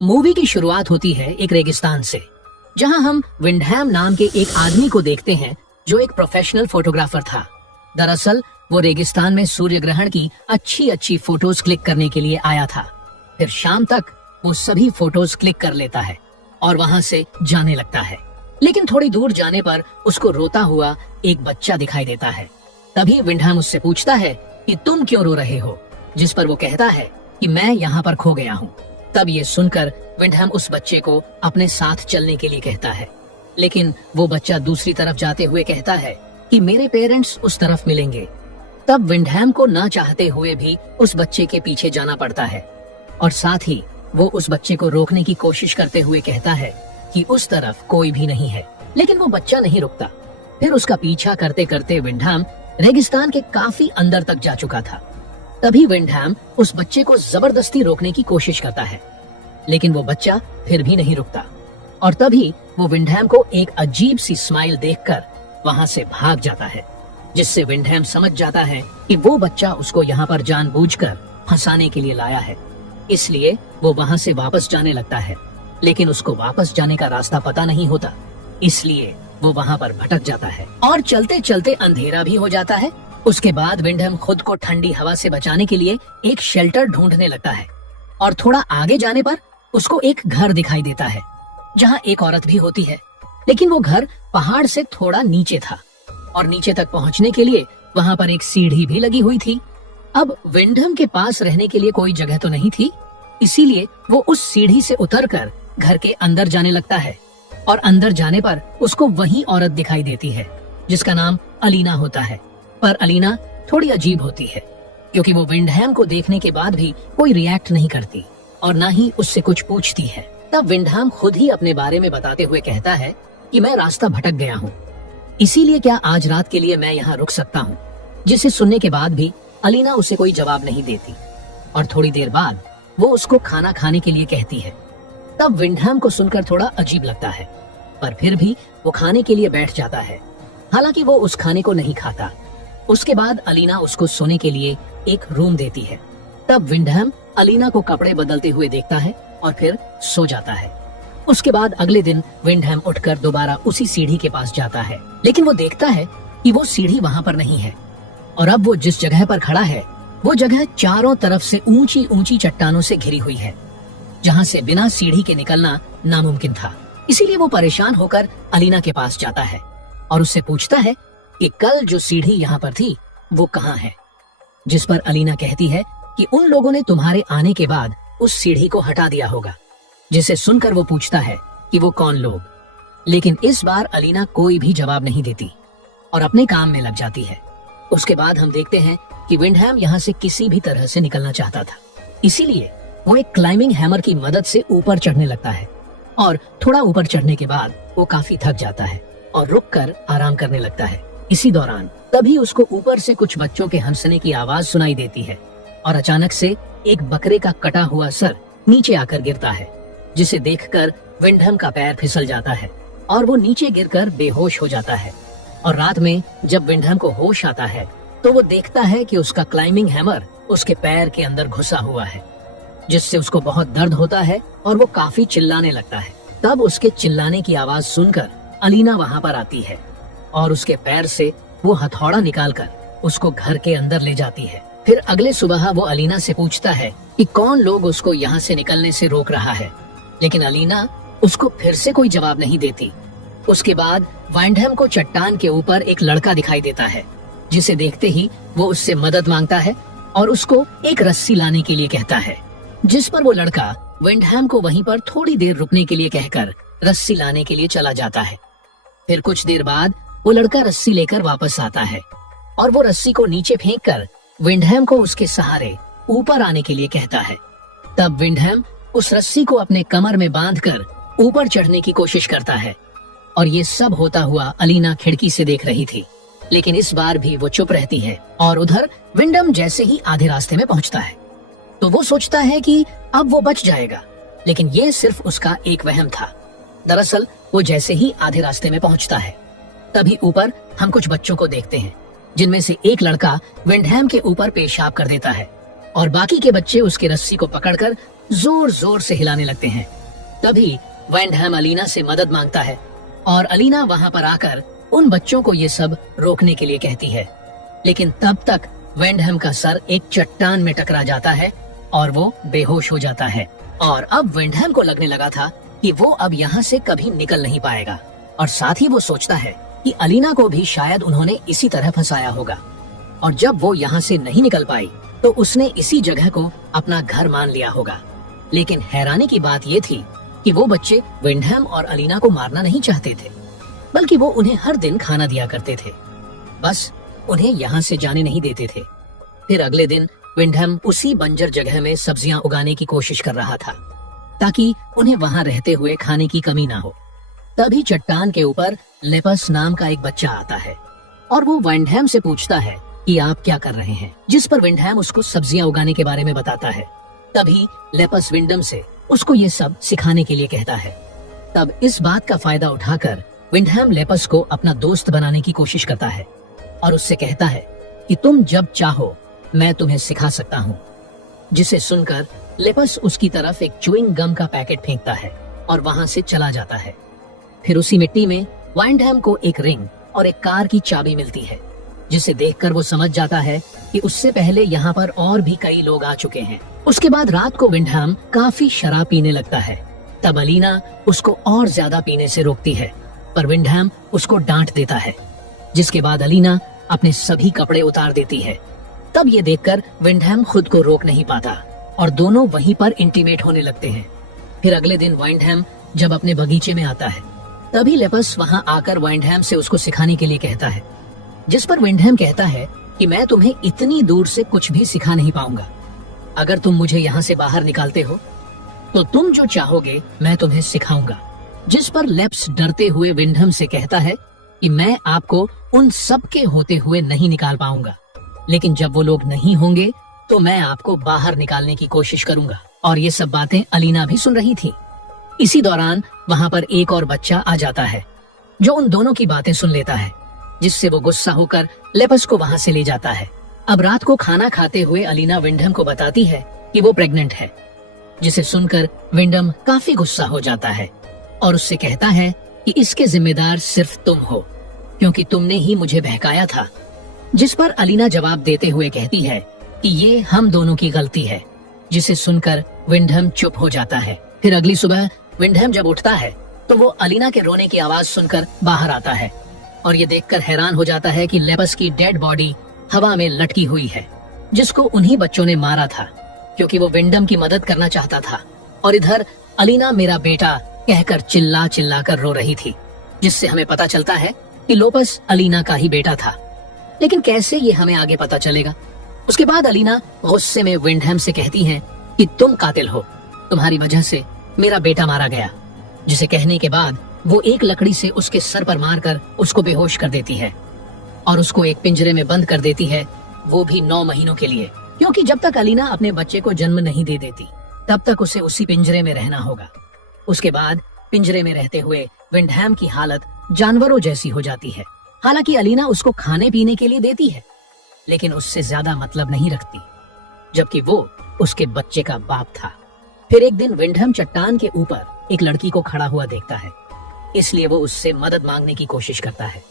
Movie की शुरुआत होती है एक रेगिस्तान से, जहां हम विंडहैम नाम के एक आदमी को देखते हैं जो एक प्रोफेशनल फोटोग्राफर था। दरअसल वो रेगिस्तान में सूर्य ग्रहण की अच्छी अच्छी फोटोज क्लिक करने के लिए आया था। फिर शाम तक वो सभी फोटोज क्लिक कर लेता है और वहां से जाने लगता है। लेकिन थोड़ी दूर जाने पर उसको रोता हुआ एक बच्चा दिखाई देता है। तभी विंडहैम उससे पूछता है कि तुम क्यों रो रहे हो, जिस पर वो कहता है कि मैं यहाँ पर खो गया हूँ। तब ये सुनकर विंडहैम उस बच्चे को अपने साथ चलने के लिए कहता है, लेकिन वो बच्चा दूसरी तरफ जाते हुए कहता है कि मेरे पेरेंट्स उस तरफ मिलेंगे। तब विंडहैम को ना चाहते हुए भी उस बच्चे के पीछे जाना पड़ता है और साथ ही वो उस बच्चे को रोकने की कोशिश करते हुए कहता है कि उस तरफ कोई भी नहीं है। लेकिन वो बच्चा नहीं रुकता। फिर उसका पीछा करते करते विंडहैम रेगिस्तान के काफी अंदर तक जा चुका था। तभी विंडहैम उस बच्चे को जबरदस्ती रोकने की कोशिश करता है, लेकिन वो बच्चा फिर भी नहीं रुकता और तभी वो विंडहैम को एक अजीब सी स्माइल देखकर वहां से भाग जाता है, जिससे विंडहैम समझ जाता है कि वो बच्चा उसको यहाँ पर जानबूझकर फंसाने के लिए लाया है। इसलिए वो वहां से वापस जाने लगता है, लेकिन उसको वापस जाने का रास्ता पता नहीं होता, इसलिए वो वहां पर भटक जाता है और चलते चलते अंधेरा भी हो जाता है। उसके बाद विंडहैम खुद को ठंडी हवा से बचाने के लिए एक शेल्टर ढूंढने लगता है और थोड़ा आगे जाने पर उसको एक घर दिखाई देता है जहां एक औरत भी होती है। लेकिन वो घर पहाड़ से थोड़ा नीचे था और नीचे तक पहुंचने के लिए वहां पर एक सीढ़ी भी लगी हुई थी। अब विंडहैम के पास रहने के लिए कोई जगह तो नहीं थी, इसीलिए वो उस सीढ़ी से उतरकर घर के अंदर जाने लगता है और अंदर जाने पर उसको वही औरत दिखाई देती है जिसका नाम अलीना होता है। पर अलीना थोड़ी अजीब होती है क्योंकि वो विंडहैम को देखने के बाद भी कोई रिएक्ट नहीं करती और ना ही उससे कुछ पूछती है। तब विंडहैम खुद ही अपने बारे में बताते हुए कहता है कि मैं रास्ता भटक गया हूँ, इसीलिए क्या आज रात के लिए मैं यहाँ रुक सकता हूँ। जिसे सुनने के बाद भी अलीना उसे कोई जवाब नहीं देती और थोड़ी देर बाद वो उसको खाना खाने के लिए कहती है। तब विंडहैम को सुनकर थोड़ा अजीब लगता है, पर फिर भी वो खाने के लिए बैठ जाता है। हालांकि वो उस खाने को नहीं खाता। उसके बाद अलीना उसको सोने के लिए एक रूम देती है। तब विंडहैम अलीना को कपड़े बदलते हुए देखता है और फिर सो जाता है। उसके बाद अगले दिन विंडहैम उठकर दोबारा उसी सीढ़ी के पास जाता है, लेकिन वो देखता है कि वो सीढ़ी वहाँ पर नहीं है और अब वो जिस जगह पर खड़ा है वो जगह चारों तरफ से ऊंची ऊंची चट्टानों से घिरी हुई है, जहाँ से बिना सीढ़ी के निकलना नामुमकिन था। इसीलिए वो परेशान होकर अलीना के पास जाता है और उससे पूछता है कि कल जो सीढ़ी यहाँ पर थी वो कहाँ है। जिस पर अलीना कहती है कि उन लोगों ने तुम्हारे आने के बाद उस सीढ़ी को हटा दिया होगा। जिसे सुनकर वो पूछता है कि वो कौन लोग, लेकिन इस बार अलीना कोई भी जवाब नहीं देती और अपने काम में लग जाती है। उसके बाद हम देखते हैं कि विंडहैम यहाँ से किसी भी तरह से निकलना चाहता था, इसीलिए वो एक क्लाइंबिंग हैमर की मदद से ऊपर चढ़ने लगता है और थोड़ा ऊपर चढ़ने के बाद वो काफी थक जाता है और रुककर आराम करने लगता है। इसी दौरान तभी उसको ऊपर से कुछ बच्चों के हंसने की आवाज सुनाई देती है और अचानक से एक बकरे का कटा हुआ सर नीचे आकर गिरता है, जिसे देखकर विंडहैम का पैर फिसल जाता है और वो नीचे गिरकर बेहोश हो जाता है। और रात में जब विंडहैम को होश आता है तो वो देखता है कि उसका क्लाइंबिंग हैमर उसके पैर के अंदर घुसा हुआ है, जिससे उसको बहुत दर्द होता है और वो काफी चिल्लाने लगता है। तब उसके चिल्लाने की आवाज सुनकर अलीना वहाँ पर आती है और उसके पैर से वो हथौड़ा निकालकर उसको घर के अंदर ले जाती है। फिर अगले सुबह वो अलीना से पूछता है कि कौन लोग उसको यहाँ से निकलने से रोक रहा है, लेकिन अलीना उसको फिर से कोई जवाब नहीं देती। उसके बाद विंडहैम को चट्टान के ऊपर एक लड़का दिखाई देता है, जिसे देखते ही वो उससे मदद मांगता है और उसको एक रस्सी लाने के लिए कहता है, जिस पर वो लड़का विंडहैम को वहीं पर थोड़ी देर रुकने के लिए कहकर रस्सी लाने के लिए चला जाता है। फिर कुछ देर बाद वो लड़का रस्सी लेकर वापस आता है और वो रस्सी को नीचे फेंककर विंडहैम को उसके सहारे ऊपर आने के लिए कहता है। तब विंडहैम उस रस्सी को अपने कमर में बांधकर ऊपर चढ़ने की कोशिश करता है और ये सब होता हुआ अलीना खिड़की से देख रही थी, लेकिन इस बार भी वो चुप रहती है। और उधर विंडहैम जैसे ही आधे रास्ते में पहुंचता है तो वो सोचता है कि अब वो बच जाएगा, लेकिन ये सिर्फ उसका एक वहम था। दरअसल वो जैसे ही आधे रास्ते में पहुंचता है तभी ऊपर हम कुछ बच्चों को देखते हैं, जिनमें से एक लड़का विंडहैम के ऊपर पेशाब कर देता है और बाकी के बच्चे उसके रस्सी को पकड़कर जोर जोर से हिलाने लगते हैं। तभी वैंडहैम अलीना से मदद मांगता है और अलीना वहां पर आकर उन बच्चों को ये सब रोकने के लिए कहती है। लेकिन तब तक वैंडहैम का सर एक चट्टान में टकरा जाता है और वो बेहोश हो जाता है। और अब वैंडहैम को लगने लगा था कि वो अब यहाँ से कभी निकल नहीं पाएगा, और साथ ही वो सोचता है कि अलीना को भी शायद उन्होंने इसी तरह फंसाया होगा। और जब वो यहाँ से नहीं निकल पाई तो उसने इसी जगह को अपना घर मान लिया होगा। लेकिन हैरानी की बात ये थी कि वो बच्चे वैंडहैम और अलीना को मारना नहीं चाहते थे, बल्कि वो उन्हें हर दिन खाना दिया करते थे, बस उन्हें यहाँ से जाने नहीं देते थे। फिर अगले दिन वैंडहैम उसी बंजर जगह में सब्जियां उगाने की कोशिश कर रहा था ताकि उन्हें वहां रहते हुए खाने की कमी ना हो। तभी चट्टान के ऊपर लेपस नाम का एक बच्चा आता है और वो वैंडहैम से पूछता है कि आप क्या कर रहे हैं, जिस पर वैंडहैम उसको सब्जियां उगाने के बारे में बताता है। तभी लेपस विंडम से उसको ये सब सिखाने के लिए कहता है। तब इस बात का फायदा उठाकर वैंडहैम लेपस को अपना दोस्त बनाने की कोशिश करता है और उससे कहता है कि तुम जब चाहो मैं तुम्हें सिखा सकता हूँ। जिसे सुनकर लेपस उसकी तरफ एक च्युइंग गम का पैकेट फेंकता है और वहां से चला जाता है। फिर उसी मिट्टी में वैंडहैम को एक रिंग और एक कार की चाबी मिलती है, जिसे देखकर वो समझ जाता है कि उससे पहले यहाँ पर और भी कई लोग आ चुके हैं। उसके बाद रात को वैंडहैम काफी शराब पीने लगता है। तब अलीना उसको और ज्यादा पीने से रोकती है, पर वैंडहैम उसको डांट देता है, जिसके बाद अलीना अपने सभी कपड़े उतार देती है। तब ये देखकर वैंडहैम खुद को रोक नहीं पाता और दोनों वहीं पर इंटीमेट होने लगते हैं। फिर अगले दिन वैंडहैम जब अपने बगीचे में आता है, तभी लेपस वहां आकर वैंडहैम से उसको सिखाने के लिए कहता है, जिस पर वैंडहैम कहता है कि मैं तुम्हें इतनी दूर से कुछ भी सिखा नहीं पाऊंगा। अगर तुम मुझे यहाँ से बाहर निकालते हो तो तुम जो चाहोगे मैं तुम्हें सिखाऊंगा। जिस पर लेप्स डरते हुए वैंडहैम से कहता है कि मैं आपको उन सब के होते हुए नहीं निकाल पाऊंगा, लेकिन जब वो लोग नहीं होंगे तो मैं आपको बाहर निकालने की कोशिश करूंगा। और ये सब बातें अलीना भी सुन रही थी। इसी दौरान वहां पर एक और बच्चा आ जाता है जो उन दोनों की बातें सुन लेता है, जिससे वो गुस्सा होकर लेपस को वहां से ले जाता है। अब रात को खाना खाते हुए अलीना वैंडहैम को बताती है कि वो प्रेग्नेंट है, जिसे सुनकर वैंडहैम काफी गुस्सा हो जाता है और उससे कहता है कि इसके जिम्मेदार सिर्फ तुम हो, क्योंकि तुमने ही मुझे बहकाया था। जिस पर अलीना जवाब देते हुए कहती है कि ये हम दोनों की गलती है, जिसे सुनकर वैंडहैम चुप हो जाता है। फिर अगली सुबह वैंडहैम जब उठता है तो वो अलीना के रोने की आवाज सुनकर बाहर आता है और ये देखकर हैरान हो जाता है कि लेपस की डेड बॉडी हवा में लटकी हुई है, जिसको उन्हीं बच्चों ने मारा था क्योंकि वो वैंडहैम की मदद करना चाहता था। और इधर अलीना मेरा बेटा कहकर चिल्ला चिल्ला कर रो रही थी, जिससे हमें पता चलता है कि लोपस अलीना का ही बेटा था। लेकिन कैसे ये हमें आगे पता चलेगा। उसके बाद अलीना गुस्से में वैंडहैम से कहती है कि तुम कातिल हो, तुम्हारी वजह से मेरा बेटा मारा गया। जिसे कहने के बाद वो एक लकड़ी से उसके सर पर मारकर उसको बेहोश कर देती है और उसको एक पिंजरे में बंद कर देती है, वो भी 9 महीनों के लिए, क्योंकि जब तक अलीना अपने बच्चे को जन्म नहीं दे देती तब तक उसे उसी पिंजरे में रहना होगा। उसके बाद पिंजरे में रहते हुए वैंडहैम की हालत जानवरों जैसी हो जाती है। हालांकि अलीना उसको खाने पीने के लिए देती है, लेकिन उससे ज्यादा मतलब नहीं रखती, जबकि वो उसके बच्चे का बाप था। फिर एक दिन वैंडहैम चट्टान के ऊपर एक लड़की को खड़ा हुआ देखता है, इसलिए वो उससे मदद मांगने की कोशिश करता है,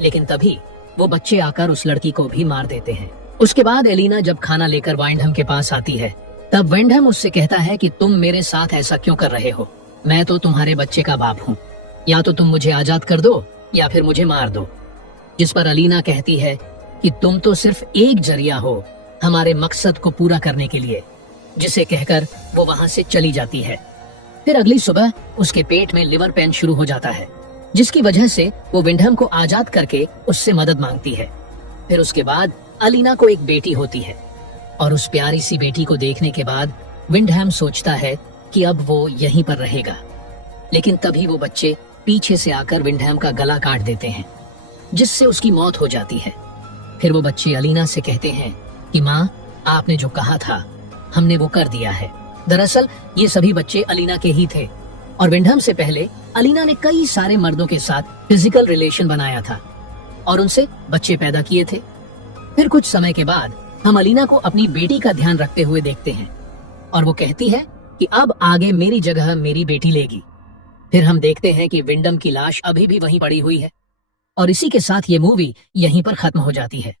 लेकिन तभी वो बच्चे आकर उस लड़की को भी मार देते हैं। उसके बाद एलिना जब खाना लेकर वैंडहैम के पास आती है, तब वैंडहैम उससे कहता है कि तुम मेरे साथ ऐसा क्यों कर रहे हो, मैं तो तुम्हारे बच्चे का बाप हूँ, या तो तुम मुझे आजाद कर दो या फिर मुझे मार दो। जिस पर अलीना कहती है कि तुम तो सिर्फ एक जरिया हो हमारे मकसद को पूरा करने के लिए, जिसे कहकर वो वहां से चली जाती है। फिर अगली सुबह उसके पेट में लिवर पेन शुरू हो जाता है, जिसकी वजह से वो वैंडहैम को आजाद करके उससे मदद मांगती है। फिर उसके बाद अलीना को एक बेटी होती है और उस प्यारी सी बेटी को देखने के बाद वैंडहैम सोचता है कि अब वो यहीं पर रहेगा, लेकिन तभी वो बच्चे पीछे से आकर वैंडहैम का गला काट देते हैं, जिससे उसकी मौत हो जाती है। फिर वो बच्चे अलीना से कहते हैं कि माँ, आपने जो कहा था हमने वो कर दिया है। दरअसल ये सभी बच्चे अलीना के ही थे और वैंडहैम से पहले अलीना ने कई सारे मर्दों के साथ फिजिकल रिलेशन बनाया था और उनसे बच्चे पैदा किए थे। फिर कुछ समय के बाद हम अलीना को अपनी बेटी का ध्यान रखते हुए देखते हैं और वो कहती है कि अब आगे मेरी जगह मेरी बेटी लेगी। फिर हम देखते हैं कि विंडम की लाश अभी भी वहीं पड़ी हुई है और इसी के साथ ये मूवी यहीं पर खत्म हो जाती है।